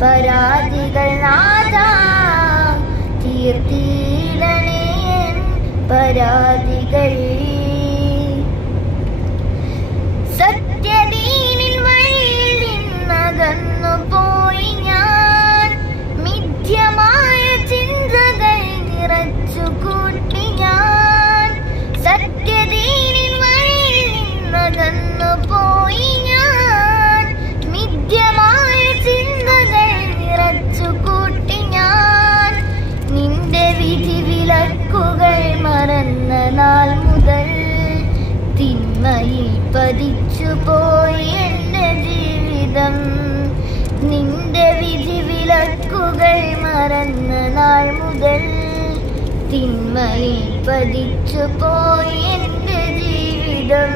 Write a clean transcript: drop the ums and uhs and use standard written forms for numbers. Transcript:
പരാതികൾ നാഥാ തീർത്തിടണേ എൻ പരാതികൾ. സത്യദീനിൻ വഴിയിൽ നിന്നകന്നു പോയി ഞാൻ, മിഥ്യമായ ചിന്തകൾ നിറച്ചു കൂട്ടി ഞാൻ. സത്യദീനിൻ വഴിയിൽ നിന്നകന്നു പോയി ഞാൻ, മിഥ്യമായ ചിന്തകൾ നിറച്ചു കൂട്ടി ഞാൻ. നിന്റെ വിധി വിലക്കുകൾ മറന്ന നാൾ മുതൽ തിന്മയിൽ പതിച്ചു പോയി എൻ്റെ ജീവിതം. നിന്റെ വിധി വിലക്കുകൾ മറന്ന നാൾ മുതൽ തിന്മയിൽ പതിച്ചു പോയി എൻ്റെ ജീവിതം.